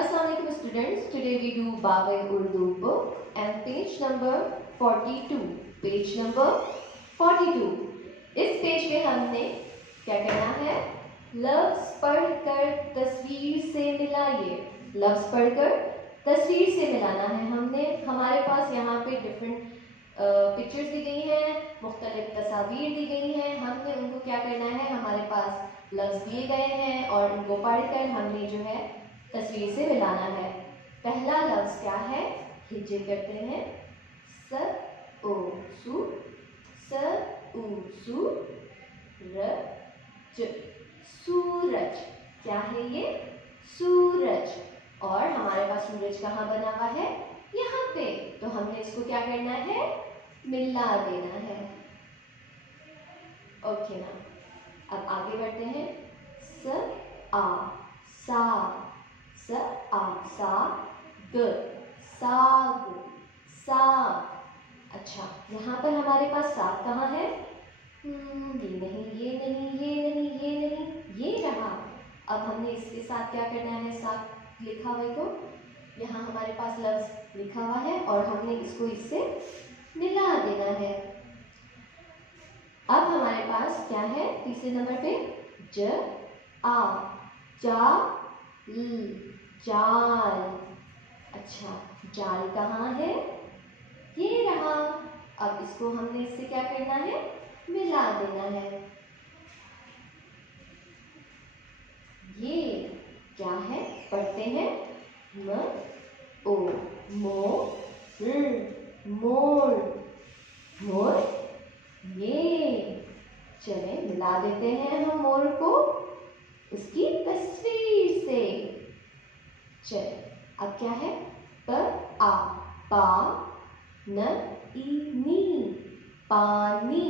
Assalamualaikum students. Today we do Bawai Urdu book and page number 42. Page number 42. इस page में हमने क्या करना है? लफ्ज पढ़कर तस्वीर से मिलाइए। लफ्ज पढ़कर तस्वीर से मिलाना है। हमने हमारे पास यहाँ पे डिफरेंट पिक्चर्स दी गई हैं, मुख्तलिफ तस्वीर दी गई हैं। हमने उनको क्या करना है, हमारे पास लफ्ज दिए गए हैं और उनको पढ़कर हमने जो है तस्वीर से मिलाना है। पहला लफ्ज क्या है, हिज्जे करते हैं। स ओ सु, स उ सु, र ज, सूरज। क्या है ये? सूरज। और हमारे पास सूरज कहाँ बना हुआ है? यहाँ पे। तो हमने इसको क्या करना है, मिला देना है। ओके ना, अब आगे बढ़ते हैं। स आ सा, स आ सा ग, साग, साग। अच्छा, यहाँ पर हमारे पास साग कहाँ है? ये नहीं, ये नहीं, ये नहीं, ये नहीं, ये रहा। अब हमने इसके साथ क्या करना है, साग लिखा हुआ को यहाँ हमारे पास लफ्ज लिखा हुआ है और हमने इसको इससे मिला देना है। अब हमारे पास क्या है तीसरे नंबर पे? ज आ जा ल, जाल। अच्छा, जाल कहाँ है? ये रहा। अब इसको हमने इससे क्या करना है, मिला देना है। ये क्या है, पढ़ते हैं। म ओ मो र, मोर, मोर। ये चले मिला देते हैं हम मोर को उसकी तस्वीर से। चल, अब क्या है? प आ पा न ई नी, पानी,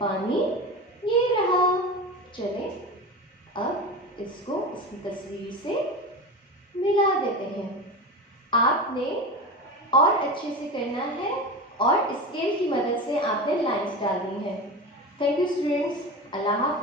पानी। ये रहा। चले अब इसको इसकी तस्वीर से मिला देते हैं। आपने और अच्छे से करना है और स्केल की मदद से आपने लाइंस डालनी है। Thank you students. अल्लाह हाफ़िज़।